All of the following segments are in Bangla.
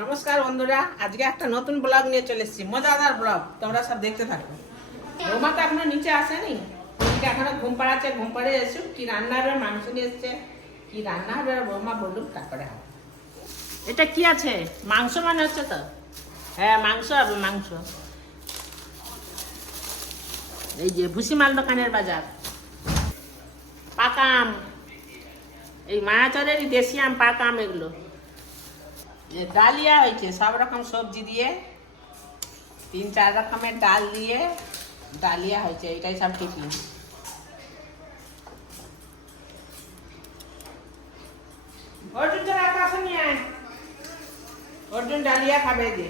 নমস্কার বন্ধুরা, আজকে একটা নতুন ব্লগ নিয়ে চলে এসেছি, মজাদার ব্লগ, তোমরা সব দেখতে থাকো। বৌমা তো এখনও নিচে আসেনি ওদিকে এখনও ঘুম পাড়াচ্ছে, ঘুম পাড়ে এসুক কি রান্না হবে, মাংস নিয়ে এসছে, কি রান্না হবে, আর বৌমা বলুক, তারপরে এটা কি আছে? মাংস মানে হচ্ছে তো। হ্যাঁ মাংস হবে, মাংস। এই যে ভুসিমাল দোকানের বাজার। পাকা আম এই মায়াচরেরই দেশি আম পাকা আম এগুলো। ডালিয়া হয়েছে সব রকম সবজি দিয়ে তিন চার রকমের ডাল দিয়ে ডালিয়া হয়েছে এটাই সব টিফিন। অর্জুন তোর এত আসো নিয়ে আয়। অর্জুন ডালিয়া খাবে যে।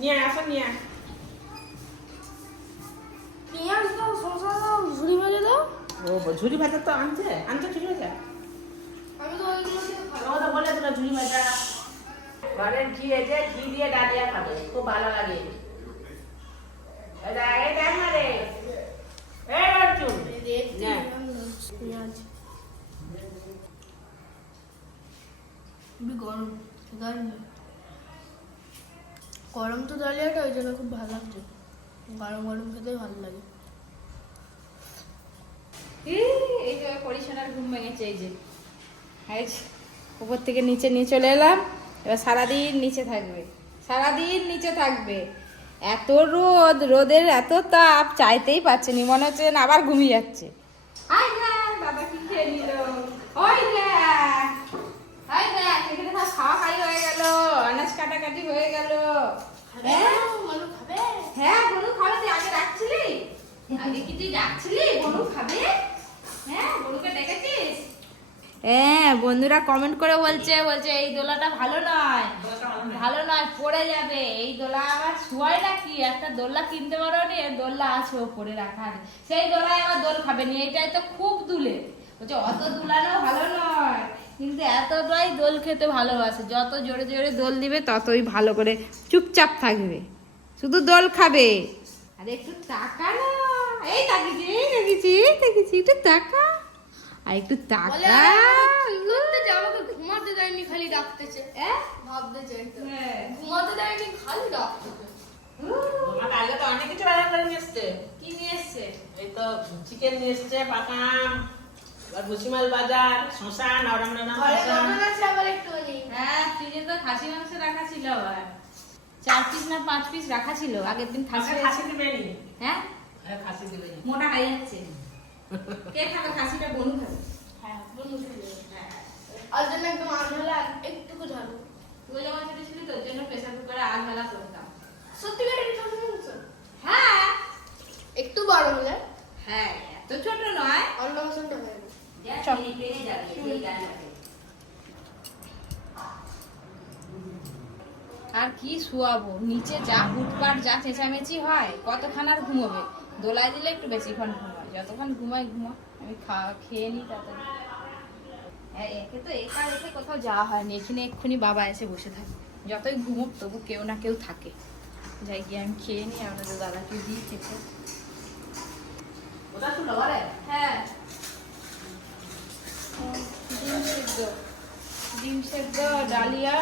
নিয়ে আয়, আসো নিয়ে আয়। পেঁয়াজ দাও শসা দাও ঝুড়ি মেরে দাও। ও ঝুরি ভাজা তো আনছে আনছে ঝুরি ভাজা? আমি তো ওইগুলো বলে দিল ঝুরি ভাজা। ঘরের ঘি এসে ঘি দিয়ে ডালিয়া খাবে? খুব ভালো লাগে। এই দেখ, না রে। এই অর্জুন। নে। পেঁয়াজ খুবই গরম গরম গরম তো ডালিয়াটা ওই জন্য খুব ভালো লাগছে। গরম গরম খেতে ভালো লাগে। এই পরিশোনার ঘুম ভেঙেছে এই যে। এই যে, উপর থেকে নিচে নিয়ে চলে এলাম। এবার সারাদিন নিচে থাকবে। সারাদিন নিচে থাকবে। এত রোদ রোদের এত তাপ চাইতেই পারছে নি। মনে হচ্ছে না আবার ঘুমিয়ে যাচ্ছে। খাওয়া খাই হয়ে গেল অনাজ কাটাকাটি হয়ে গেল। হ্যাঁ? খাবে? হ্যাঁ তুই আগে ডাকছিলি? আগে কি তুই ডাকছিলি? বনু খাবে? হ্যাঁ বনুকে ডেকেছিস? হ্যাঁ বন্ধুরা কমেন্ট করে বলছে বলছে এই দোলাটা ভালো নয়। ভালো নয়। পড়ে যাবে। এই দোলা আবার শুয়ায় নাকি? একটা দোল্লা কিনতে পারো নি? দোল্লা আছে ওপরে রাখা আছে। সেই দোলায় আবার দোল খাবে নি। এইটাই তো খুব দুলে। বলছে অত দুলানো ভালো নয়। কিন্তু এতটাই দোল খেতে ভালোবাসে। যত জোরে জোরে দোল দিবে ততই ভালো করে চুপচাপ থাকবে। শুধু দোল খাবে। আর একটু টাকা না। এই তাকিয়েছি এই তাকিয়েছি এই তাকিয়েছি একটু টাকা আর একটু আমাকে ঘুমাতে দেয়নি খালি ডাকতেছে। হ্যাঁ? ভাবতে চাই তো। হ্যাঁ। ঘুমাতে দেয়নি খালি ডাকতেছে। কালকে তো অনেক কিছু বাজার করে নিয়ে এসছে। কি নিয়ে এসছে? এই তো চিকেন নিয়ে এসছে পাকাম আর ভুসিমাল বাজার শশা নরম নরম ঘরে শশা মটন আছে আবার একটুখানি। হ্যাঁ ফ্রিজে তো খাসি মাংস রাখা ছিল আবার। চার পিস না পাঁচ পিস রাখা ছিল আগের দিন খাসি হ্যাঁ? হ্যাঁ, খাসি দিবে মোটা হয়ে যাচ্ছে। কে খাবে? খাসিটা বনু খাবে। হ্যাঁ বন্ধু খেলে আর জন্য একদম একটুকু ঝালু। তুই যখন ছোট ছিলি তোর জন্য প্রেসার কুকারে করতাম। সত্যিকার কি খাসি মাংস হ্যাঁ। একটু বড় হলে? হ্যাঁ এত ছোট নয়। অন্য ভাষণটা হয়ে চল। পেয়ে যাবে এই গানটাতে। আর কি শুয়াবো? নিচে যা হুটপাট যা চেঁচামেচি হয় আর ঘুমোবে? দোলায় দিলে একটু বেশিক্ষণ ঘুমায় যতক্ষণ ঘুমাই ঘুমা আমি খাওয়া খেয়ে নিই তাড়াতাড়ি। হ্যাঁ, একে তো একা রেখে কোথাও যাওয়া হয়নি। এখানে এক্ষুনি বাবা এসে বসে থাকে। যতই ঘুমোক তবু কেউ না কেউ থাকে। যাই গিয়ে আমি খেয়ে নিই আপনাদের দাদাকে দিই খেতে। হ্যাঁ। ডিম সেদ্ধ। ডিম সেদ্ধ ডালিয়া।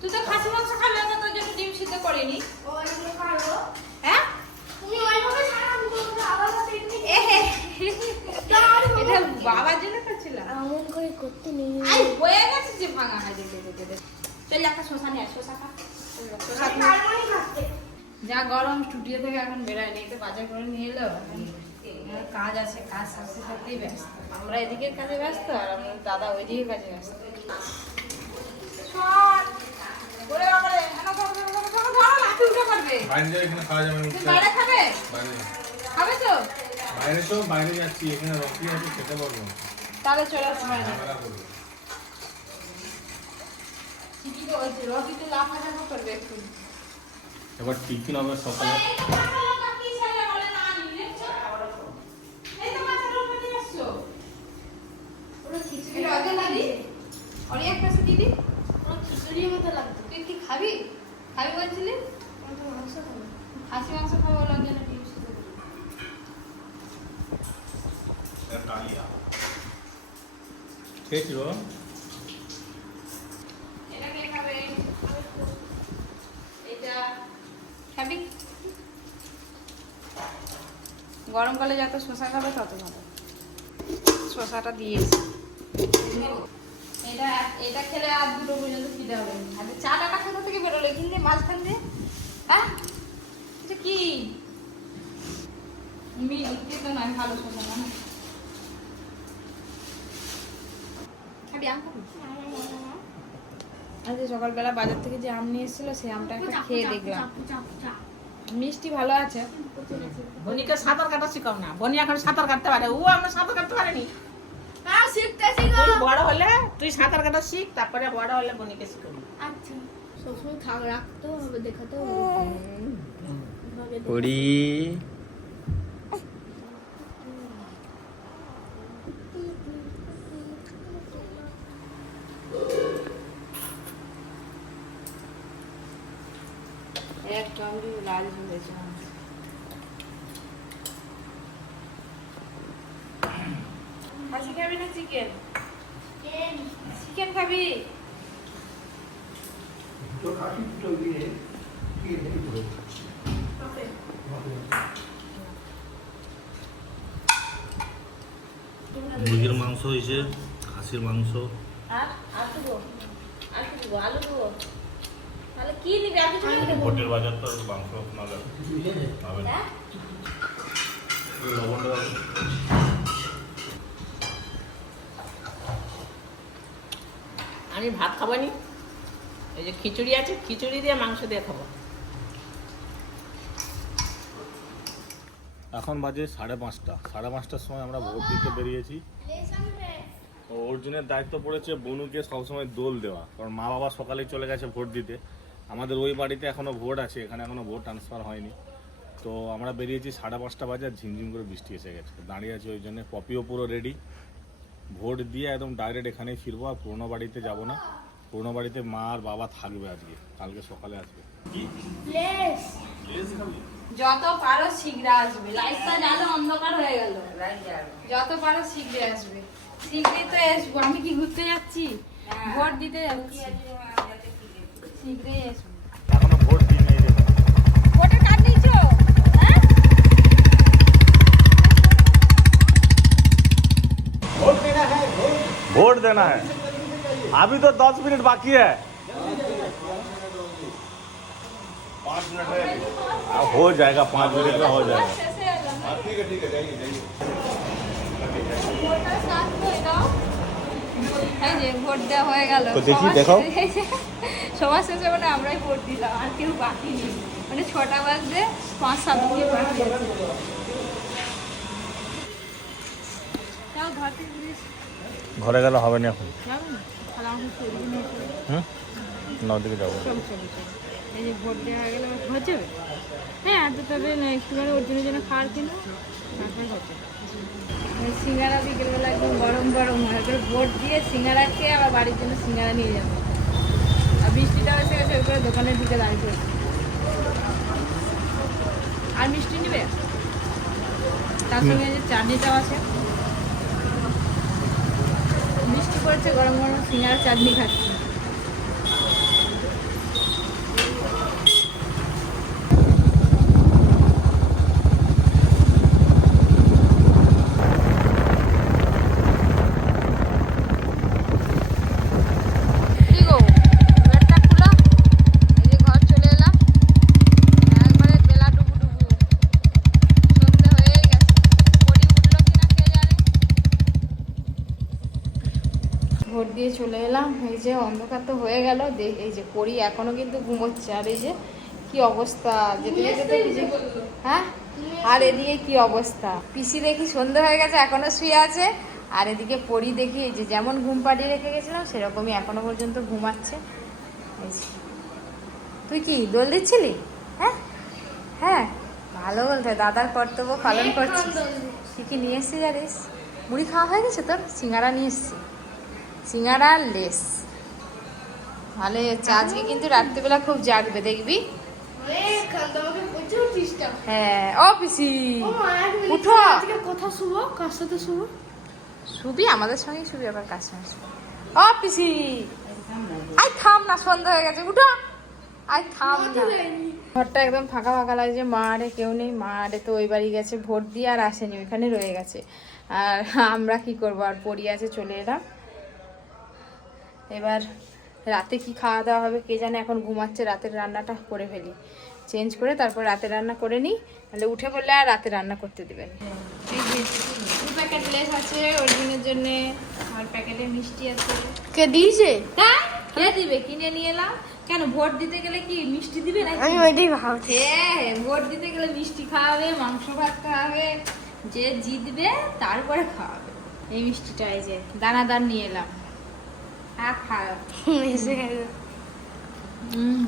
তুই তো খাসি মাংস না তোর জন্য ডিম সিদ্ধ করিনি। ওইগুলো খাব হ্যাঁ তুমি ওইভাবে সারা দুপুর আবার হাতে একটু এ হে। এটা বাবার জন্য করছিলাম এমন করে করতে নেই আই হয়ে গেছে যে ভাঙা হয় দেখে দেখে দেখে চল একটা শসা নিয়ে শসা খা শসা আমি খা। তারপরেই খাচ্ছে যা গরম স্টুডিও থেকে এখন বেরোয় নেই তো বাজার করে নিয়ে এলো কাজ আছে কাজ সাথে সাথেই ব্যস্ত আমরা এদিকের কাজে ব্যস্ত আর আমাদের দাদা ওইদিকে কাজে ব্যস্ত খাবে খাবে তো বাইরে তো বাইরে যাচ্ছি এখানে রকি আছে খেতে পারব তাহলে চলে আসো বাইরে। এবার টিফিন হবে সকালে। অনেক আছে দিদি ওরা খিচুড়ির মতো লাগতো তুই কি খাবি? খাবি বলছিলি? তো মাংস খাব। খাসি খেয়েছিল গরমকালে যত শশা খাবে তত ভালো শশাটা দিয়েছি। এটা এটা খেলে আর দুটো পর্যন্ত খিদে হবে। চা টাটা কোথা থেকে বেরোলে? কিনলে মাঝখান দিয়ে? হ্যাঁ? এটা কি? মিল তো নয় ভালো শোষা না খাবি আম খাবি আজকে সকালবেলা বাজার থেকে যে আম নিয়ে এসেছিল সেই আমটা একটা খেয়ে দেখলাম। মিষ্টি ভালো আছে। বনিকে সাঁতার কাটা শিখাও না। বনি এখন সাঁতার কাটতে পারে। ও আমরা সাঁতার কাটতে পারিনি। হ্যাঁ শিখতেছি গো বড় হলে তুই সাঁতার কাটা শিখ তারপরে বড় হলে বনিকে শিখাবি। আচ্ছা। সবসময় থাক রাখতেও হবে দেখাতেও হবে পড়ি একদম লাল হয়েছে খাসি খাবি না চিকেন চিকেন খাবি? মুরগির মাংস হয়েছে খাসির মাংস। আর আর দেবো আর কি দেবো আলু দেবো তাহলে কি নিবি? নিবি হোটেল বাজার তো মাংস নাহলে হবে না হ্যাঁ লবণ দেওয়া আমি ভাত খাব নি এই যে খিচুড়ি আছে, খিচুড়ি দিয়ে মাংস দিয়ে খাব। এখন বাজে সাড়ে পাঁচটা। সাড়ে পাঁচটার সময় আমরা ভোট দিতে বেরিয়েছি। অর্জুনের দায়িত্ব পড়েছে বনুকে সবসময় দোল দেওয়া। কারণ মা বাবা সকালে চলে গেছে ভোট দিতে। আমাদের ওই বাড়িতে এখনও ভোট আছে, এখানে এখনও ভোট ট্রান্সফার হয়নি। তো আমরা বেরিয়েছি সাড়ে পাঁচটা বাজে আর ঝিমঝিম করে বৃষ্টি এসে গেছে। দাঁড়িয়ে আছি ওই জন্য, পপিও পুরো রেডি ভোট দিয়ে একদম ডাইরেক্ট এখানেই ফিরবো আর পুরোনো বাড়িতে যাব না। পুরোনো বাড়িতে মা আর বাবা থাকবে আজকে কালকে সকালে আসবে। প্লেস যত পারো শীঘ্র আসবে। লাইটটা জ্বালো অন্ধকার হয়ে গেল। যত পারো শীঘ্র আসবে। শীঘ্রই তো আসব। আমি কি ঘুরতে যাচ্ছি? ভোট দিতে যাচ্ছি। শীঘ্রই আসব। वोट देना है अभी तो दस मिनट बाकी है पाँच मिनट है अब हो जाएगा पाँच मिनट में हो जाएगा শেষে এলাম ভোটটা start করে দাও। এই যে ভোট দেওয়া হয়ে গেল তো দেখি, সবার দেখাও। শেষে- এই যে, সবার শেষে মানে আমরাই ভোট দিলাম আর কেউ বাকি নেই মানে ছটা বাজতে পাঁচ সাত মিনিট বাকি আছে যাও ঘর থেকে ঘুরে গেলে হবে না এখন? যাবে না? এই যে ভোট দেওয়া হয়ে গেলে হয়ে যাবে? হ্যাঁ আর তো তবে না একটুখানি ওর জন্য যেন খাওয়ার কিনো। তারপরে হচ্ছে সিঙ্গারা বিকেলবেলা একদম গরম গরম। হয় করে ভোট দিয়ে সিঙ্গারা খেয়ে আবার বাড়ির জন্য সিঙ্গারা নিয়ে যাব। আর বৃষ্টিটা এসে গেছে ওই করে দোকানের দিকে দাঁড়িয়ে পড়েছে। আর মিষ্টি নেবে? তার সঙ্গে যে চাটনিটাও আছে। পড়েছে গরম গরম সিঙ্গারা চাটনি খাচ্ছি কি গো গেটটা খুলো এই যে ঘর চলে এলাম একবারে বেলা ডুবু ডুবু সন্ধে হয়েই গেছে পড়ি উঠল কিনা কে জানে ভোট দিয়ে চলে এলাম এই যে অন্ধকার তো হয়ে গেল এই যে পড়ি এখনও কিন্তু ঘুমোচ্ছে। আর এই যে কি অবস্থা? যেতে যেতে তো হ্যাঁ? আর এদিকে কি অবস্থা? পিসি দেখি সন্ধে হয়ে গেছে এখনও শুয়ে আছে। আর এদিকে পড়ি দেখি এই যে যেমন ঘুম পাড়িয়ে রেখে গেছিলাম সেরকমই এখনও পর্যন্ত ঘুমাচ্ছে। তুই কি দোল দিচ্ছিলি? হ্যাঁ? হ্যাঁ? ভালো বলতে দাদার কর্তব্য পালন করছিস। তুই কি নিয়ে এসছি জানিস মুড়ি খাওয়া হয়ে গেছে তোর? সিঙ্গারা নিয়ে এসছি। সিঙ্গারা লেস। ভালোই হচ্ছে আজকে কিন্তু রাত্রিবেলা খুব জাগবে, দেখবি? হ্যাঁ পিসি, উঠো। কার সাথে শুবি, আমাদের শুবি, আবার পিসি থাম না, সন্ধ্যা হয়ে গেছে, উঠো। থাম ঘরটা একদম ফাঁকা ফাঁকা লাগছে মা আরে কেউ নেই, মা আরে তো ওই বাড়ি গেছে, ভোট দিয়ে আর আসেনি, ওইখানে রয়ে গেছে। আর আমরা কি করব, আর পড়ি আছে, চলে এলাম। এবার রাতে কি খাওয়া দাওয়া হবে কে জানে এখন ঘুমাচ্ছে রাতের রান্নাটা করে ফেলি। চেঞ্জ করে তারপর রাতে রান্না করে নিই তাহলে উঠে পড়লে আর রাতে রান্না করতে দেবেন। দু প্যাকেট লেস আছে অর্জুনের জন্য আর প্যাকেটে মিষ্টি আছে। কে দিয়েছে? তাই? কে দিবে? কিনে নিয়ে এলাম। কেন ভোট দিতে গেলে কি মিষ্টি দিবে নাকি? আমি ওইটাই ভাবছি। হ্যাঁ ভোট দিতে গেলে মিষ্টি খাওয়াবে মাংস ভাত খাওয়াবে যে জিতবে তারপরে খাওয়াবে। এই মিষ্টিটা এই যে দানাদার নিয়ে এলাম। এসে গেল হুম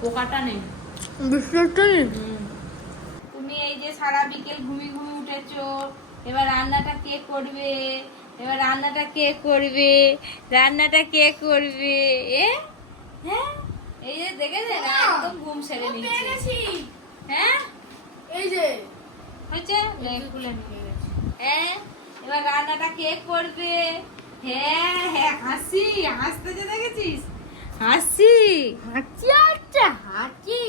পোকাটা নেই। বিস্কুটটা নেই। তুমি এই যে সারা বিকেল ঘুমিয়ে ঘুমিয়ে উঠেছো এবার রান্নাটা কে করবে? এবার রান্নাটা কে করবে? রান্নাটা কে করবে? এ? হ্যাঁ? এই যে দেখেছেন একদম ঘুম সেরে নিচ্ছে হ্যাঁ? এই যে। হয়েছে? লেগ খুলে নিয়ে গেছে। হ্যাঁ এবার রান্নাটা কে করবে? হ্যাঁ হ্যাঁ হাসি হাসতেছে দেখেছিস? হাসি হাঁচি আচ্ছা হাঁচি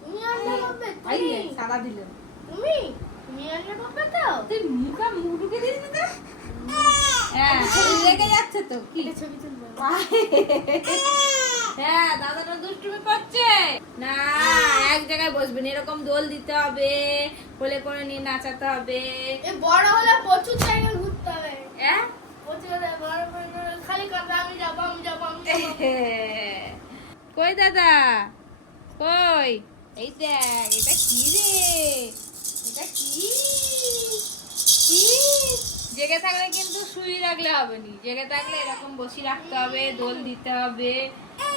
তুমি রান্না করবে তুমি যে, সাদা দিলেন তুমি? তুমি রান্না করবে তো? তুই মুখা মুখ ঢুকে দিস না? হ্যাঁ লেগে যাচ্ছে তো কি? ছবি তুলবো। হ্যাঁ দাদাটা দুষ্টুমি করছে। না এক জায়গায় বসবেন এরকম দোল দিতে হবে কোলে করে নিয়ে নাচাতে হবে। এ বড় হলে প্রচুর জায়গায় ঘুরতে হবে। হ্যাঁ কই দাদা? কই? এই দেখ এটা কি রে? এটা কি? কি? জেগে থাকলে কিন্তু শুই রাখলে হবে নি। জেগে থাকলে এরকম বসি রাখতে হবে দোল দিতে হবে।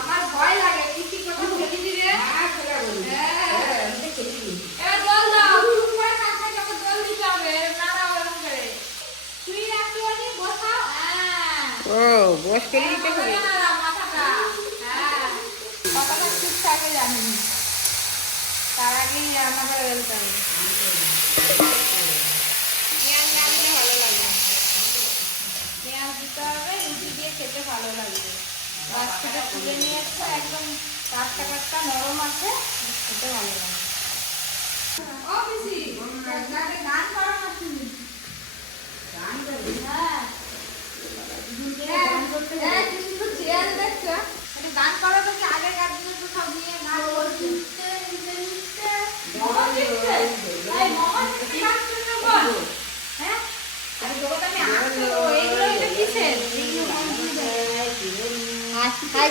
আমার ভয় লাগে কি কি কথা বলি দিবে হ্যাঁ এবার জল দাও চুপ করে যখন জল দিতে হবে না না ওরকম করে শুয়ে রাখতে পারি বসাও হ্যাঁ ও বস করে দিতে হবে। মাথাটা হ্যাঁ কথাটা ঠিকঠাকই জানিনি তার আগেই বেরোতে পেঁয়াজ না ভালো লাগবে পেঁয়াজ দিতে হবে রুটি দিয়ে খেতে ভালো লাগবে। গাছ থেকে তুলে নিয়ে এসছে একদম কাটটা কাটটা নরম আছে খেতে ভালো লাগে। গান করা গান করবি হ্যাঁ, কি সুন্দর চেয়ার দেখছ? এটা গান করা তো কি আগের গানগুলো তো সব নিয়ে গান করছে। মোমো দিচ্ছে? এই মোমো দিচ্ছে গান শুনবে বল? হ্যাঁ? আরে জগৎ আমি আসছো, এইগুলো এটা কিসের? হাই, হাই গান করছে, কি গান শুনি? হাই, কি গান করছে?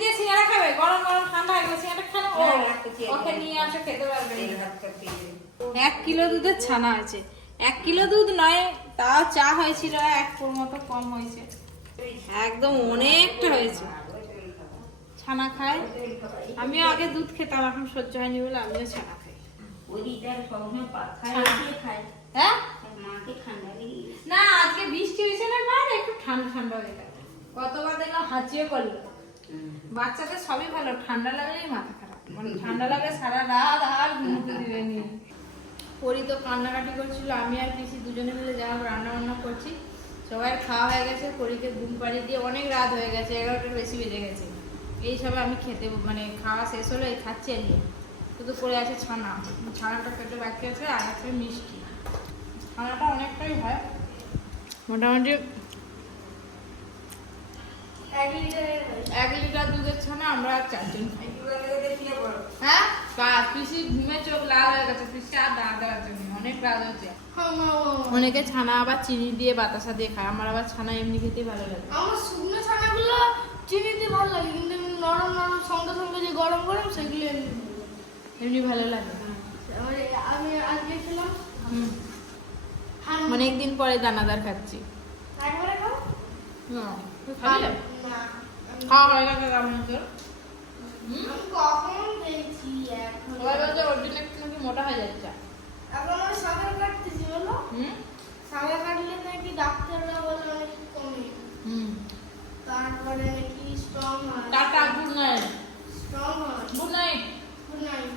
দিয়ে খাবে গরম গরম ঠান্ডা ওকে নিয়ে খেতে পারবে এক কিলো দুধের ছানা আছে এক কিলো দুধ নয়, তাও চা হয়েছিল, এক মতো কম হয়েছে। একদম অনেকটা হয়েছে। ছানা খায়। আমিও আগে দুধ খেতাম এখন সহ্য হয়নি বলে আমিও ছানা খাই। হ্যাঁ? না আজকে বৃষ্টি হয়েছে না বাইরে একটু ঠান্ডা ঠান্ডা হয়ে গেল। কতবার দেখলাম হাঁচিয়ে করল বাচ্চাদের সবই ভালো ঠান্ডা লাগলেই মাথা খারাপ। মানে ঠান্ডা লাগলে সারা রাত আর ঘুমোতে দিবে নি। পরি তো কান্নাকাটি করছিল আমি আর পিসি দুজনে মিলে যা রান্না বান্না করছি। সবাই খাওয়া হয়ে গেছে পরীকে ঘুম পাড়িয়ে দিয়ে অনেক রাত হয়ে গেছে এগারোটার বেশি বেজে গেছে। এই সব আমি খেতে মানে খাওয়া শেষ হলো এই খাচ্ছি আর শুধু পড়ে আছে ছানা। ছানাটা পেটে বাকি আছে আর আছে মিষ্টি। ছানাটা অনেকটাই হয়। মোটামুটি এক লিটার দুধের ছানা আমরা চারজন খাই। হ্যাঁ? পিসি ঘুমে চোখ লাল হয়ে গেছে পিসি আর দাঁড়াতে পারছে না, অনেক রাত মা। অনেকে ছানা আবার চিনি দিয়ে বাতাসা দিয়ে খায়। আমার আবার ছানা এমনি খেতে ভালো লাগে। আমার শুকনো ছানাগুলো চিনি দিয়ে ভালো লাগে কিন্তু নরম নরম সঙ্গে সঙ্গে যে গরম গরম সেগুলো এমনি ভালো লাগে। এমনি ভালো লাগে আমি আজকে খেলাম অনেকদিন পরে দানাদার খাচ্ছি। না? না। হয়ে গেছে কেমন তোর কখন দেখছি এখন? সবাই বলছে হুম? সাঁতার কাটলে নাকি ডাক্তাররা বলে অনেক কমে। হুম। তারপরে নাকি স্ট্রং হয়। টাটা গুড নাইট স্ট্রং হয়। Good night good night